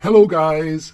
Hello, guys.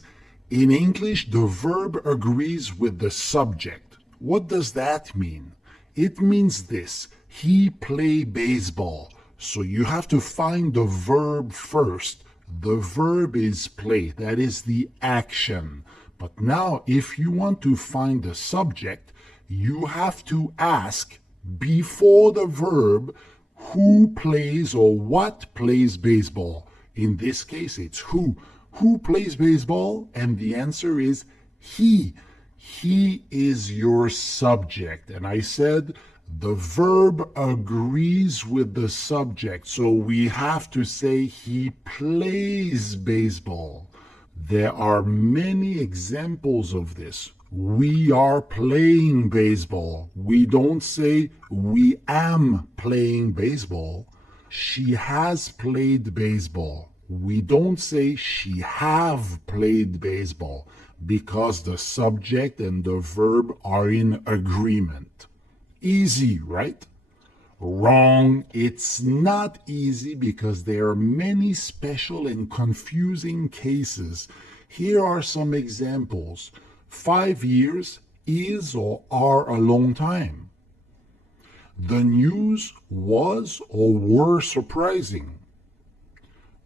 In English, the verb agrees with the subject. What does that mean? It means this: he play baseball. So you have to find the verb first. The verb is play, that is the action. But now, if you want to find the subject, you have to ask before the verb who plays or what plays baseball. In this case, it's who. Who plays baseball? And the answer is he. He is your subject. And I said the verb agrees with the subject. So we have to say he plays baseball. There are many examples of this. We are playing baseball. We don't say we am playing baseball. She has played baseball. We don't say she have played baseball because the subject and the verb are in agreement. Easy, right? Wrong. It's not easy because there are many special and confusing cases. Here are some examples. 5 years is or are a long time. The news was or were surprising.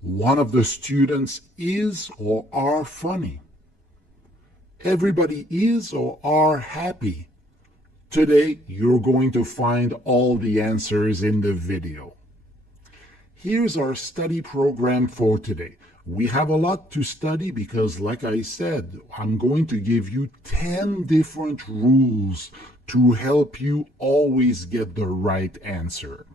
One of the students is or are funny. Everybody is or are happy. Today, you're going to find all the answers in the video. Here's our study program for today. We have a lot to study because, like I said, I'm going to give you 10 different rules to help you always get the right answer.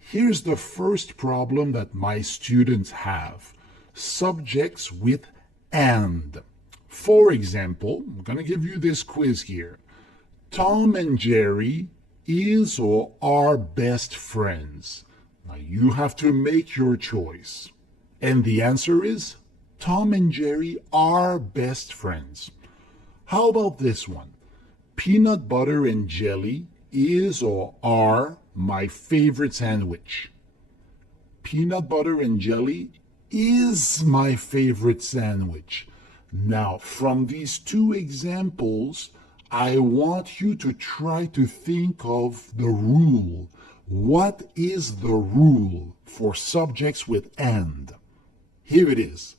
Here's the first problem that my students have: subjects with and. For example, I'm going to give you this quiz here. Tom and Jerry is or are best friends. Now you have to make your choice. And the answer is Tom and Jerry are best friends. How about this one? Peanut butter and jelly is or are my favorite sandwich. Peanut butter and jelly is my favorite sandwich. Now, from these two examples, I want you to try to think of the rule. What is the rule for subjects with and? Here it is.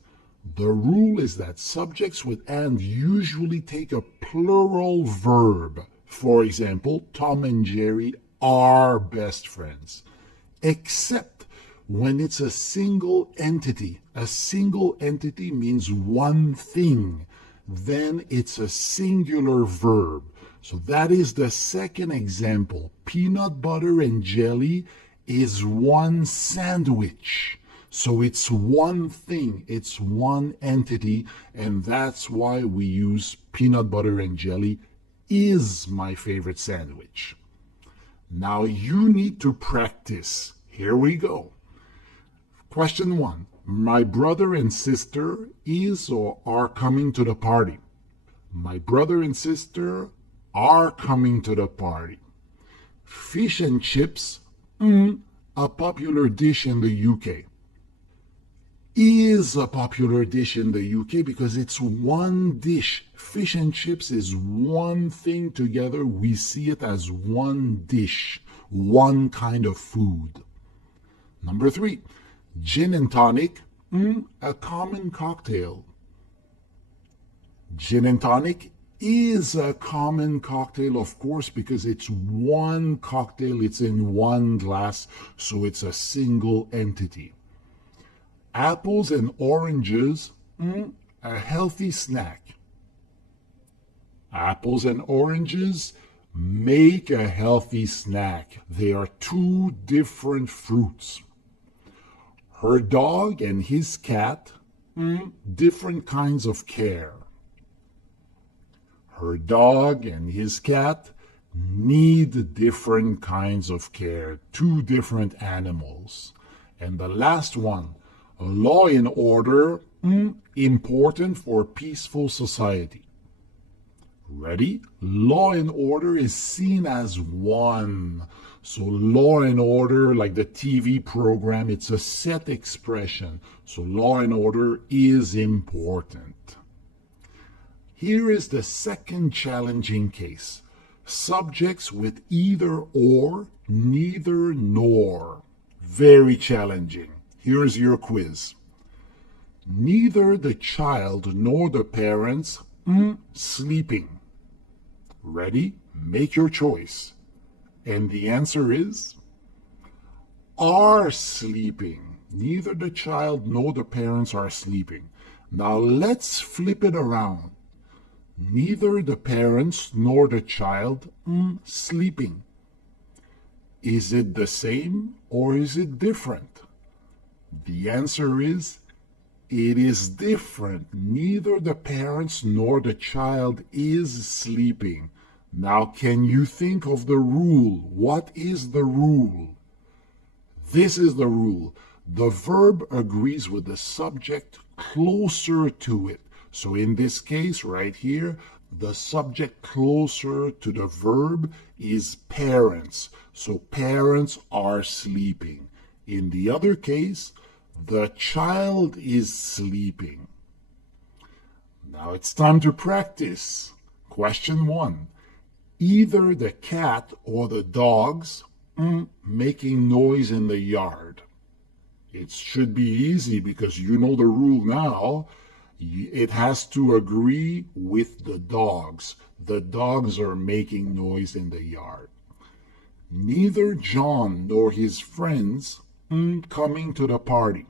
The rule is that subjects with and usually take a plural verb. For example, Tom and Jerry are best friends, except when it's a single entity. A single entity means one thing. Then it's a singular verb. So that is the second example. Peanut butter and jelly is one sandwich. So it's one thing, it's one entity, and that's why we use peanut butter and jelly is my favorite sandwich. Now you need to practice. Here we go. Question 1. My brother and sister is or are coming to the party. My brother and sister are coming to the party. Fish and chips, a popular dish in the UK. Is a popular dish in the UK because it's one dish. Fish and chips is one thing together. We see it as one dish, one kind of food. Number 3, gin and tonic, a common cocktail. Gin and tonic is a common cocktail, of course, because it's one cocktail, it's in one glass, so it's a single entity. Apples and oranges, a healthy snack. Apples and oranges make a healthy snack. They are two different fruits. Her dog and his cat, different kinds of care. Her dog and his cat need different kinds of care. Two different animals. And the last one, law and order, important for peaceful society. Ready? Law and order is seen as one. So law and order, like the TV program, it's a set expression. So law and order is important. Here is the second challenging case. Subjects with either or, neither nor. Very challenging. Here's your quiz. Neither the child nor the parents sleeping. Ready? Make your choice. And the answer is are sleeping. Neither the child nor the parents are sleeping. Now let's flip it around. Neither the parents nor the child sleeping. Is it the same or is it different? The answer is it is different. Neither the parents nor the child is sleeping. Now, can you think of the rule? What is the rule? This is the rule. The verb agrees with the subject closer to it. So in this case right here, the subject closer to the verb is parents. So parents are sleeping. In the other case, the child is sleeping. Now it's time to practice. Question 1. Either the cat or the dogs making noise in the yard. It should be easy because you know the rule now. It has to agree with the dogs. The dogs are making noise in the yard. Neither John nor his friends coming to the party.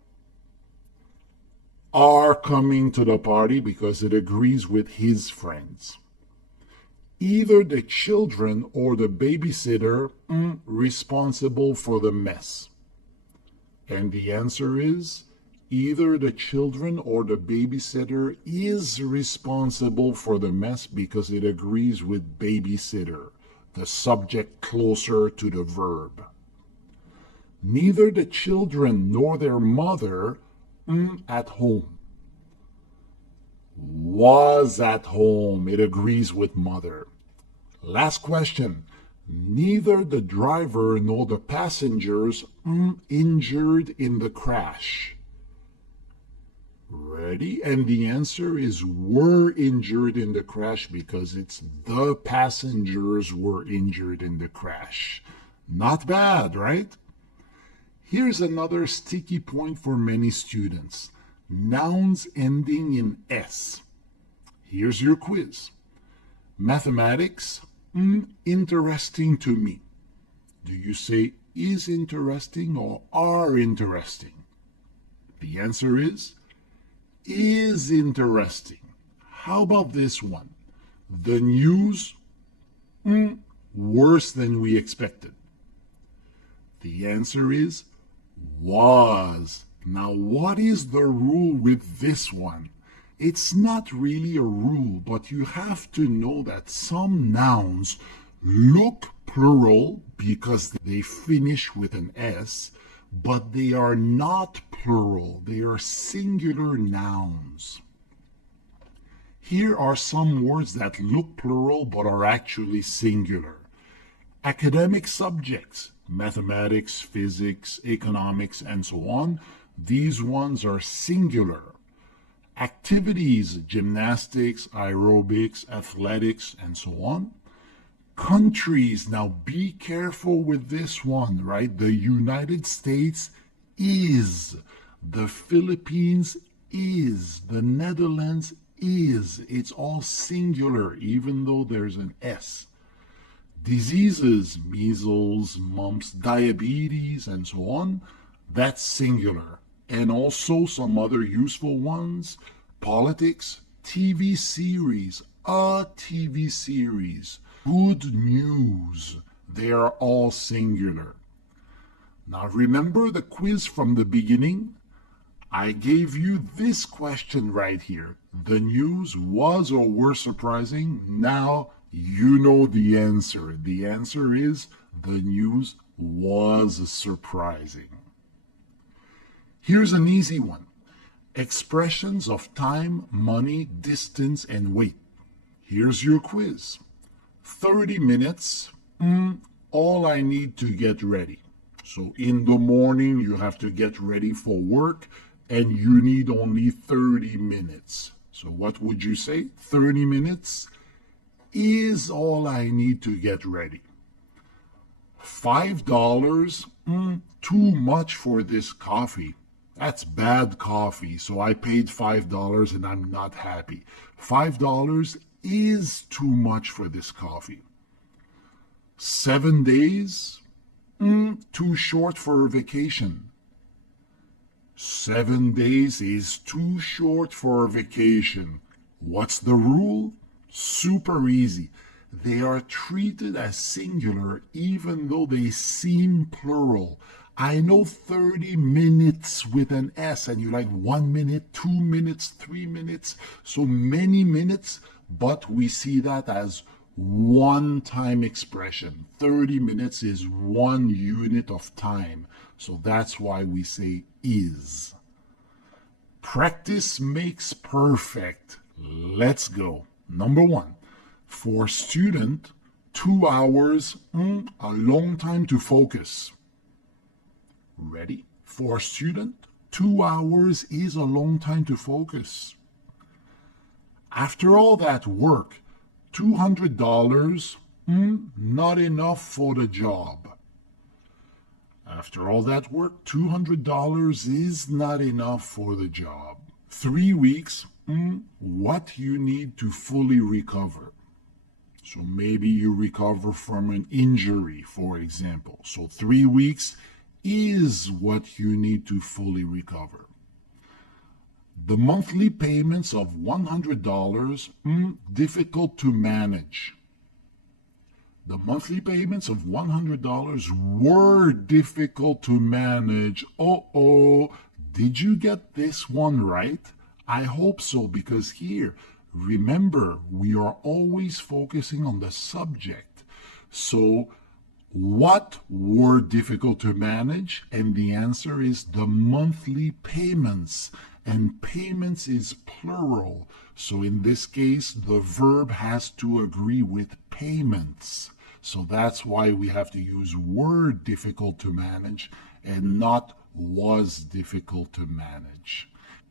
Are coming to the party because it agrees with his friends. Either the children or the babysitter responsible for the mess. And the answer is either the children or the babysitter is responsible for the mess because it agrees with babysitter, the subject closer to the verb. Neither the children nor their mother at home. Was at home. It agrees with mother. Last question. Neither the driver nor the passengers injured in the crash. Ready? And the answer is were injured in the crash because it's the passengers were injured in the crash. Not bad, right? Here's another sticky point for many students. Nouns ending in S. Here's your quiz. Mathematics, interesting to me. Do you say is interesting or are interesting? The answer is interesting. How about this one? The news, worse than we expected. The answer is was. Now, what is the rule with this one? It's not really a rule, but you have to know that some nouns look plural because they finish with an S, but they are not plural. They are singular nouns. Here are some words that look plural but are actually singular. Academic subjects, mathematics, physics, economics, and so on, these ones are singular. Activities, gymnastics, aerobics, athletics, and so on. Countries, now be careful with this one, right? The United States is. The Philippines is. The Netherlands is. It's all singular, even though there's an S. Diseases, measles, mumps, diabetes, and so on, that's singular. And also some other useful ones, politics, TV series, a TV series, good news, they are all singular. Now remember the quiz from the beginning? I gave you this question right here. The news was or were surprising. Now you know the answer. The answer is the news was surprising. Here's an easy one. Expressions of time, money, distance, and weight. Here's your quiz. 30 minutes all I need to get ready. So in the morning, you have to get ready for work and you need only 30 minutes. So what would you say? 30 minutes is all I need to get ready. $5, too much for this coffee. That's bad coffee, so I paid $5 and I'm not happy. $5 is too much for this coffee. 7 days, too short for a vacation. 7 days is too short for a vacation. What's the rule? Super easy. They are treated as singular even though they seem plural. I know 30 minutes with an S and you're like 1 minute, 2 minutes, 3 minutes, so many minutes, but we see that as one time expression. 30 minutes is 1 unit of time. So that's why we say is. Practice makes perfect. Let's go. Number 1. For student, 2 hours, a long time to focus. Ready? For student, 2 hours is a long time to focus. After all that work, $200, not enough for the job. After all that work, $200 is not enough for the job. 3 weeks, what you need to fully recover. So maybe you recover from an injury, for example. So 3 weeks is what you need to fully recover. The monthly payments of $100, difficult to manage. The monthly payments of $100 were difficult to manage. Uh-oh, did you get this one right? I hope so, because here, remember, we are always focusing on the subject. So, what were difficult to manage? And the answer is the monthly payments. And payments is plural. So in this case, the verb has to agree with payments. So that's why we have to use were difficult to manage and not was difficult to manage.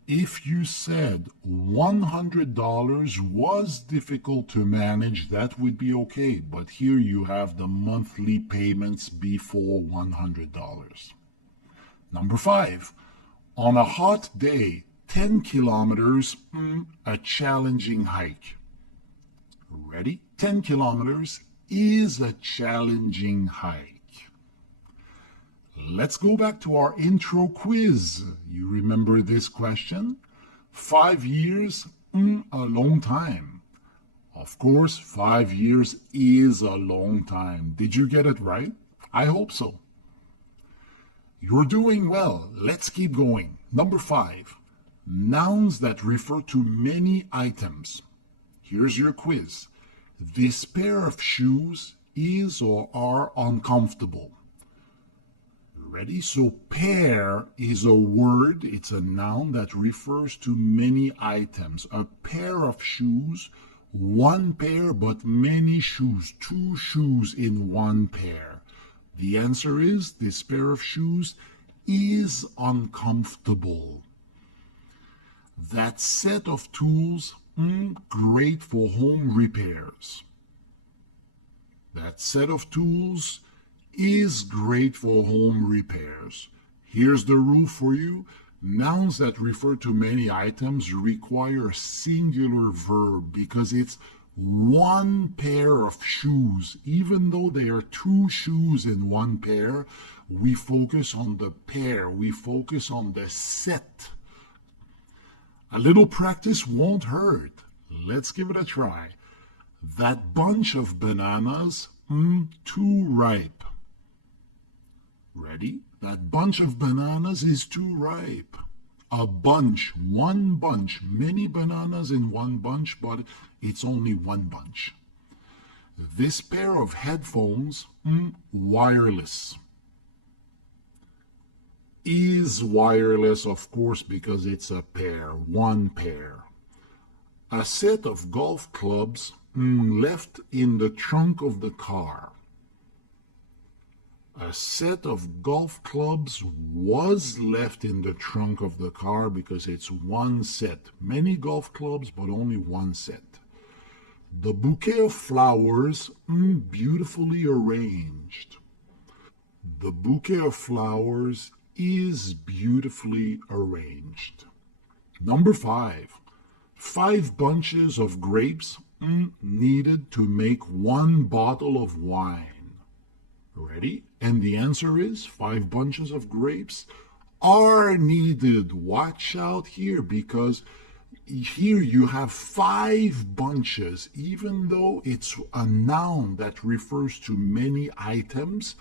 If you said $100 was difficult to manage, that would be okay. But here you have the monthly payments before $100. Number 5, on a hot day, 10 kilometers, a challenging hike. Ready? 10 kilometers is a challenging hike. Let's go back to our intro quiz. You remember this question? 5 years, a long time. Of course, 5 years is a long time. Did you get it right? I hope so. You're doing well. Let's keep going. Number 5, nouns that refer to many items. Here's your quiz. This pair of shoes is or are uncomfortable. Ready? So pair is a word, it's a noun that refers to many items. A pair of shoes, one pair but many shoes, 2 shoes in one pair. The answer is this pair of shoes is uncomfortable. That set of tools, great for home repairs. That set of tools is great for home repairs. Here's the rule for you. Nouns that refer to many items require a singular verb because it's one pair of shoes. Even though there are 2 shoes in one pair, we focus on the pair. We focus on the set. A little practice won't hurt. Let's give it a try. That bunch of bananas, too ripe. Ready? That bunch of bananas is too ripe. A bunch, one bunch, many bananas in one bunch, but it's only one bunch. This pair of headphones, wireless. Is wireless, of course, because it's a pair, one pair. A set of golf clubs left in the trunk of the car. A set of golf clubs was left in the trunk of the car because it's one set. Many golf clubs, but only one set. The bouquet of flowers, beautifully arranged. The bouquet of flowers is beautifully arranged. Number 5. 5 bunches of grapes needed to make 1 bottle of wine. Ready? And the answer is 5 bunches of grapes are needed. Watch out here, because here you have 5 bunches. Even though it's a noun that refers to many items,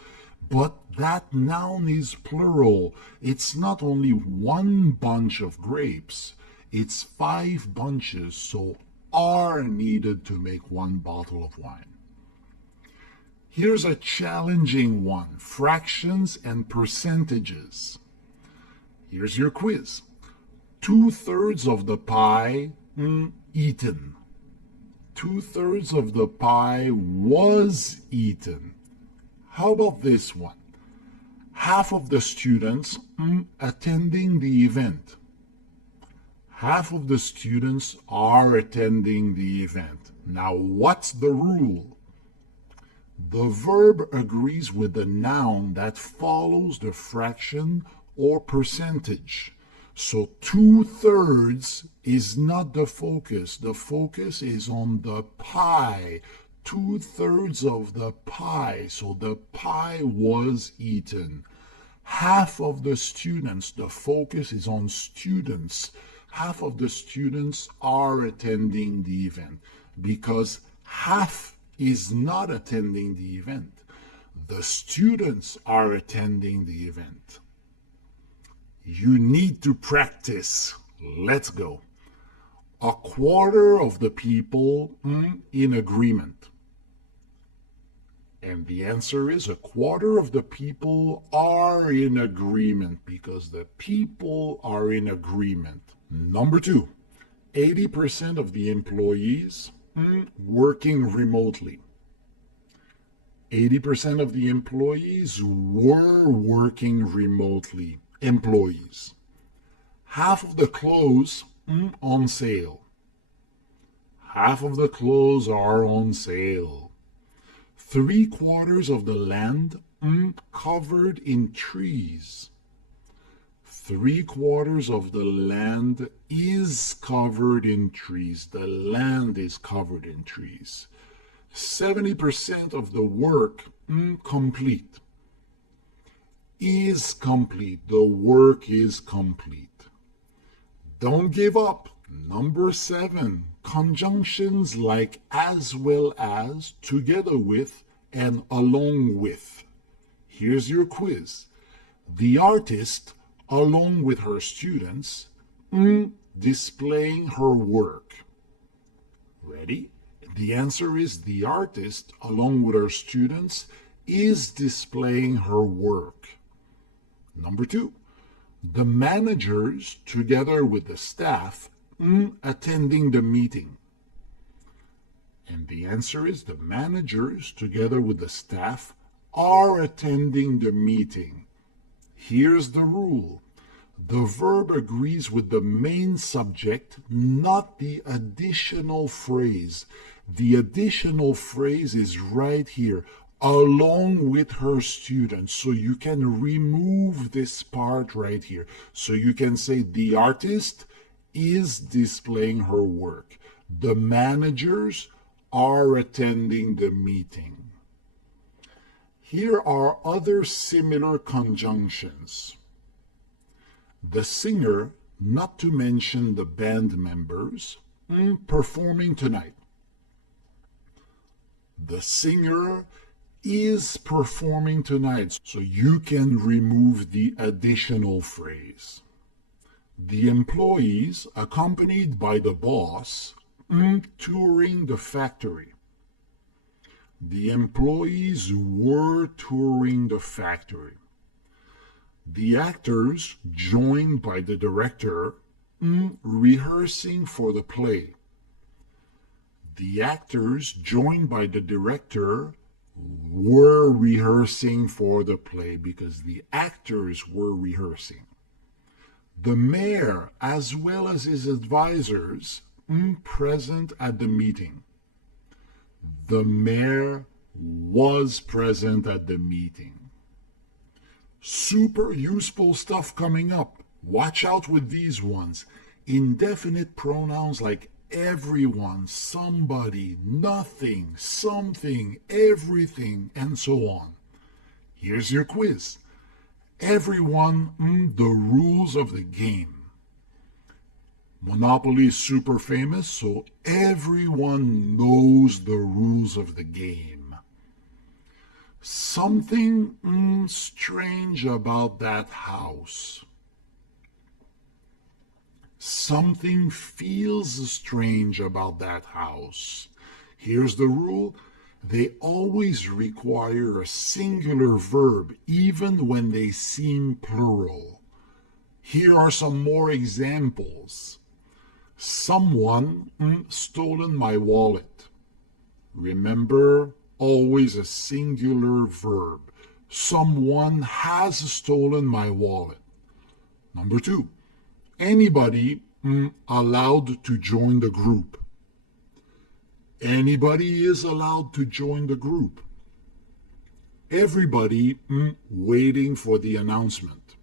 but that noun is plural. It's not only 1 bunch of grapes, it's 5 bunches, so are needed to make 1 bottle of wine. Here's a challenging one: fractions and percentages. Here's your quiz. 2/3 of the pie eaten. 2/3 of the pie was eaten. How about this one? Half of the students attending the event. Half of the students are attending the event. Now, what's the rule? The verb agrees with the noun that follows the fraction or percentage. So 2/3 is not the focus. The focus is on the pie. 2/3 of the pie. So the pie was eaten. Half of the students, the focus is on students. Half of the students are attending the event, because half is not attending the event. The students are attending the event. You need to practice. Let's go. 1/4 of the people in agreement. And the answer is 1/4 of the people are in agreement, because the people are in agreement. Number 2, 80% of the employees working remotely. 80% of the employees were working remotely. Employees. Half of the clothes on sale. Half of the clothes are on sale. 3/4 of the land covered in trees. 3/4 of the land is covered in trees. The land is covered in trees. 70% of the work complete. Is complete. The work is complete. Don't give up. Number 7, conjunctions like as well as, together with, and along with. Here's your quiz. The artist, along with her students, displaying her work. Ready? The answer is the artist, along with her students, is displaying her work. Number 2, the managers, together with the staff, attending the meeting. And the answer is the managers, together with the staff, are attending the meeting. Here's the rule. The verb agrees with the main subject, not the additional phrase. The additional phrase is right here, along with her students. So you can remove this part right here. So you can say the artist is displaying her work. The managers are attending the meeting. Here are other similar conjunctions. The singer, not to mention the band members, performing tonight. The singer is performing tonight, so you can remove the additional phrase. The employees, accompanied by the boss, touring the factory. The employees were touring the factory. The actors, joined by the director, rehearsing for the play. The actors, joined by the director, were rehearsing for the play because the actors were rehearsing. The mayor, as well as his advisors, present at the meeting. The mayor was present at the meeting. Super useful stuff coming up. Watch out with these ones. Indefinite pronouns like everyone, somebody, nothing, something, everything, and so on. Here's your quiz. Everyone, the rules of the game. Monopoly is super famous, so everyone knows the rules of the game. Something strange about that house. Something feels strange about that house. Here's the rule. They always require a singular verb, even when they seem plural. Here are some more examples. Someone stolen my wallet. Remember, always a singular verb. Someone has stolen my wallet. Number 2. Anybody allowed to join the group. Anybody is allowed to join the group. Everybody waiting for the announcement.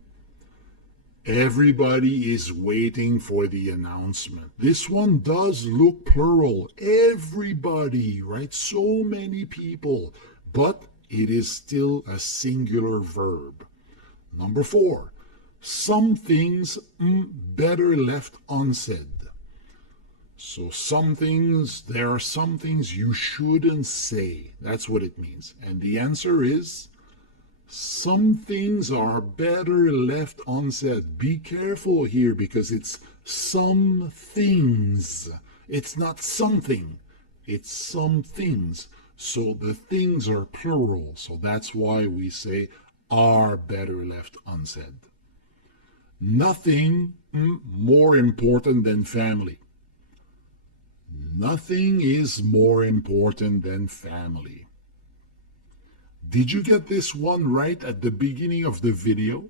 Everybody is waiting for the announcement. This one does look plural. Everybody, right? So many people. But it is still a singular verb. Number 4. Some things better left unsaid. So there are some things you shouldn't say. That's what it means. And the answer is, some things are better left unsaid. Be careful here because it's some things. It's not something. It's some things. So the things are plural. So that's why we say are better left unsaid. Nothing more important than family. Nothing is more important than family. Did you get this one right at the beginning of the video?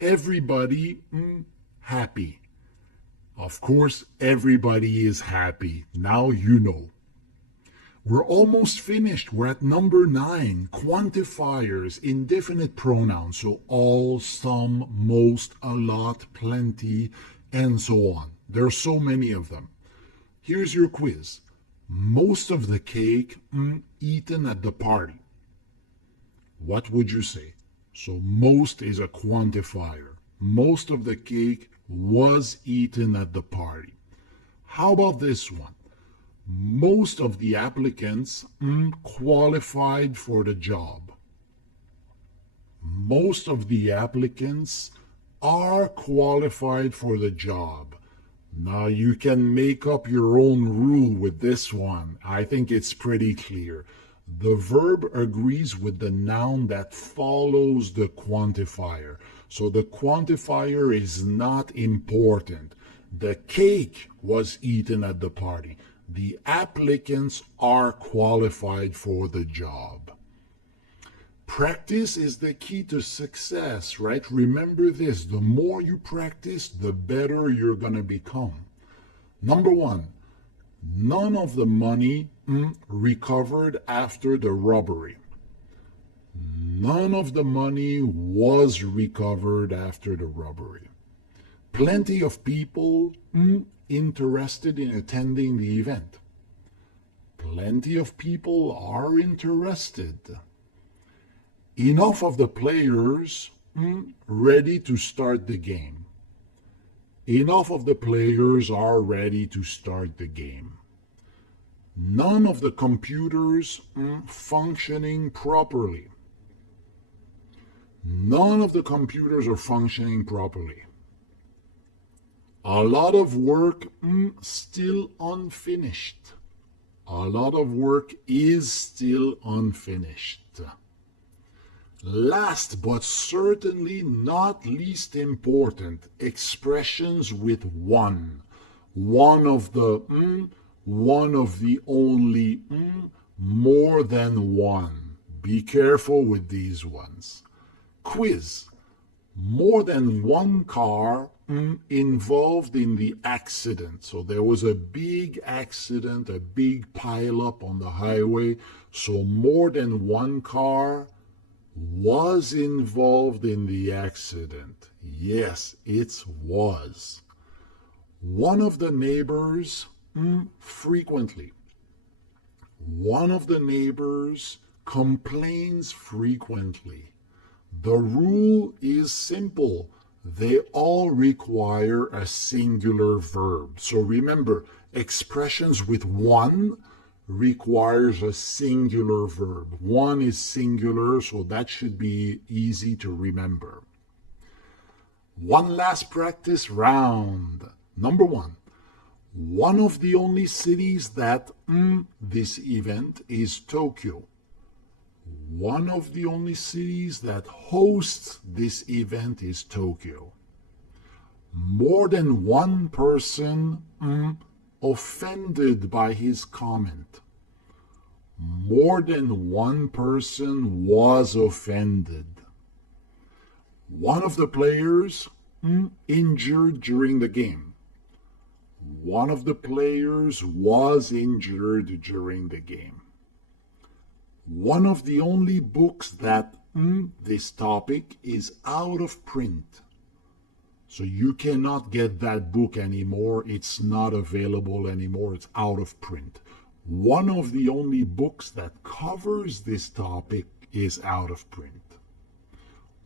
Everybody happy. Of course, everybody is happy. Now you know. We're almost finished. We're at number 9, quantifiers, indefinite pronouns. So all, some, most, a lot, plenty, and so on. There are so many of them. Here's your quiz. Most of the cake eaten at the party. What would you say? So most is a quantifier. Most of the cake was eaten at the party. How about this one? Most of the applicants qualified for the job. Most of the applicants are qualified for the job. Now you can make up your own rule with this one. I think it's pretty clear. The verb agrees with the noun that follows the quantifier. So the quantifier is not important. The cake was eaten at the party. The applicants are qualified for the job. Practice is the key to success, right? Remember this, the more you practice, the better you're going to become. Number 1, none of the money recovered after the robbery. None of the money was recovered after the robbery. Plenty of people interested in attending the event. Plenty of people are interested. Enough of the players ready to start the game. Enough of the players are ready to start the game. None of the computers functioning properly. None of the computers are functioning properly. A lot of work still unfinished. A lot of work is still unfinished. Last but certainly not least important, expressions with one. One of the only, more than one. Be careful with these ones. Quiz. More than one car involved in the accident. So there was a big accident, a big pileup on the highway. So more than one car was involved in the accident. Yes, it was. One of the neighbors frequently. One of the neighbors complains frequently. The rule is simple. They all require a singular verb. So remember, expressions with one requires a singular verb. One is singular, so that should be easy to remember. One last practice round. Number one. One of the only cities that this event is Tokyo. One of the only cities that hosts this event is Tokyo. More than one person offended by his comment. More than one person was offended. One of the players injured during the game. One of the players was injured during the game. One of the only books that this topic is out of print. So you cannot get that book anymore. It's not available anymore. It's out of print. One of the only books that covers this topic is out of print.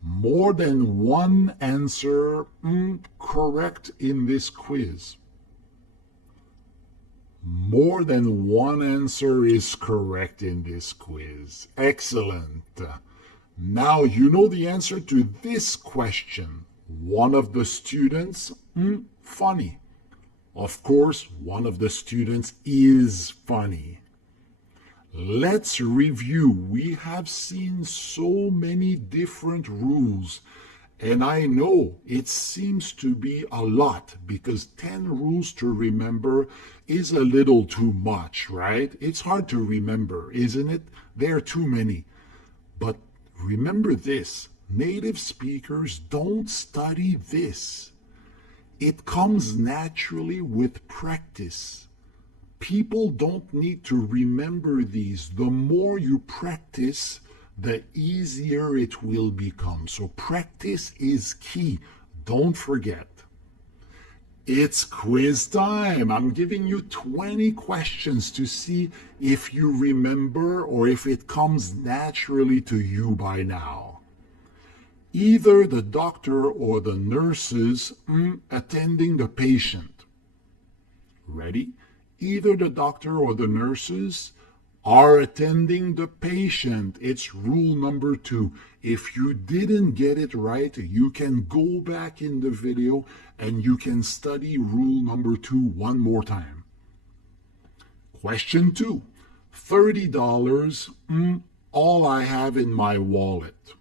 More than one answer correct in this quiz. More than one answer is correct in this quiz. Excellent. Now you know the answer to this question. One of the students, funny. Of course, one of the students is funny. Let's review. We have seen so many different rules. And I know it seems to be a lot because 10 rules to remember is a little too much, right? It's hard to remember, isn't it? There are too many. But remember this, native speakers don't study this. It comes naturally with practice. People don't need to remember these. The more you practice, the easier it will become. So practice is key. Don't forget. It's quiz time. I'm giving you 20 questions to see if you remember or if it comes naturally to you by now. Either the doctor or the nurses attending the patient. Ready? Either the doctor or the nurses are attending the patient. It's rule number 2. If you didn't get it right, you can go back in the video and you can study rule number 2 one more time. Question 2. $30, all I have in my wallet.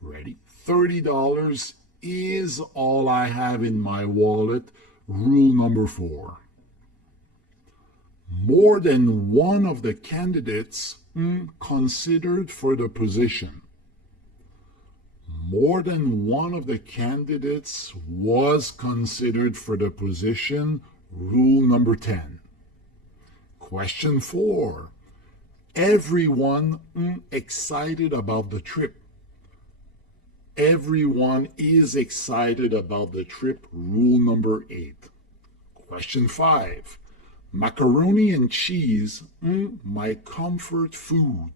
Ready? $30 is all I have in my wallet. Rule number 4. More than one of the candidates considered for the position. More than one of the candidates was considered for the position. Rule number 10. Question 4. Everyone excited about the trip. Everyone is excited about the trip. Rule number 8. Question 5. Macaroni and cheese, my comfort food.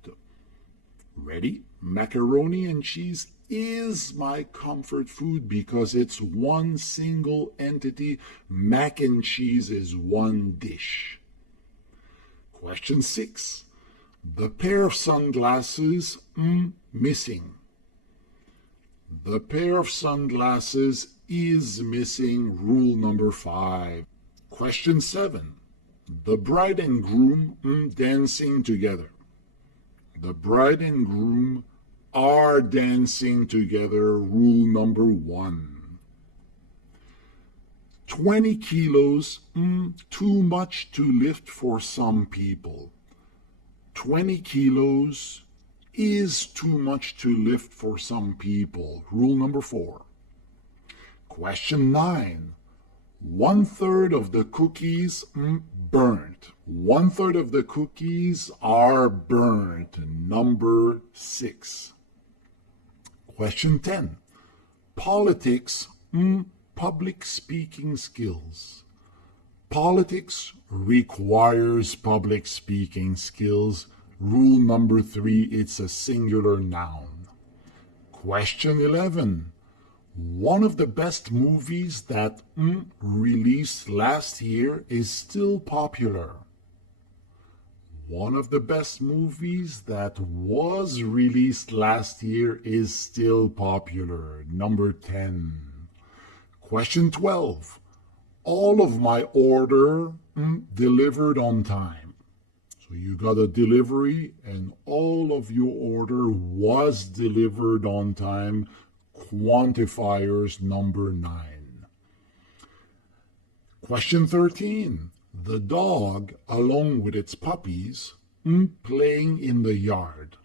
Ready? Macaroni and cheese is my comfort food because it's one single entity. Mac and cheese is one dish. Question 6. The pair of sunglasses, missing. The pair of sunglasses is missing. Rule number 5. Question 7. The bride and groom dancing together. The bride and groom are dancing together. Rule number 1. 20 kilos, too much to lift for some people. 20 kilos, is too much to lift for some people. Rule number 4. Question 9. 1/3 of the cookies burnt. 1/3 of the cookies are burnt. Number 6. Question 10. Politics, public speaking skills. Politics requires public speaking skills. Rule number 3, it's a singular noun. Question 11. One of the best movies that released last year is still popular. One of the best movies that was released last year is still popular. Number 10. Question 12. All of my order delivered on time. So you got a delivery and all of your order was delivered on time. Quantifiers, number 9. Question 13. The dog, along with its puppies, playing in the yard.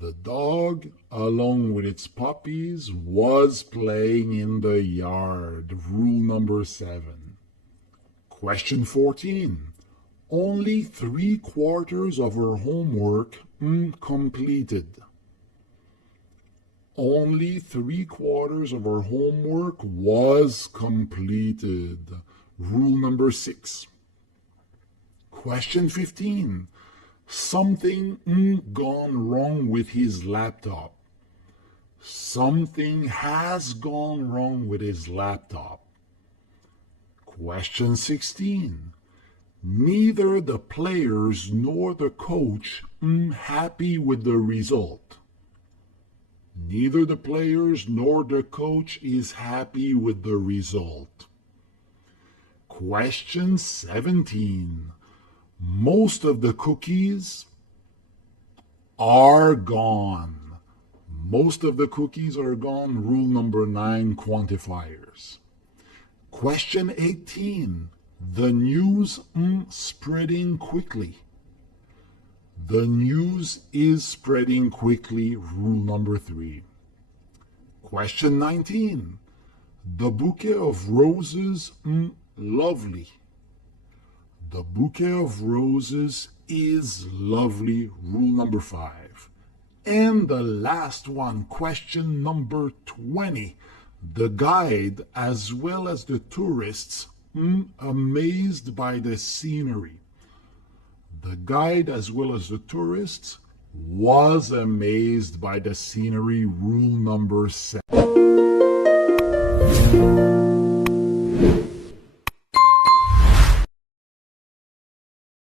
The dog, along with its puppies, was playing in the yard. Rule number 7. Question 14. Only 3/4 of her homework completed. Only 3/4 of her homework was completed. Rule number 6. Question 15. Something gone wrong with his laptop. Something has gone wrong with his laptop. Question 16. Neither the players nor the coach happy with the result. Neither the players nor the coach is happy with the result. Question 17. Most of the cookies are gone. Most of the cookies are gone. Rule number 9, quantifiers. Question 18. The news spreading quickly. The news is spreading quickly. Rule number 3. Question 19. The bouquet of roses, lovely. The bouquet of roses is lovely. Rule number 5. And the last one, question number 20. The guide as well as the tourists amazed by the scenery. The guide as well as the tourists was amazed by the scenery. Rule number 7.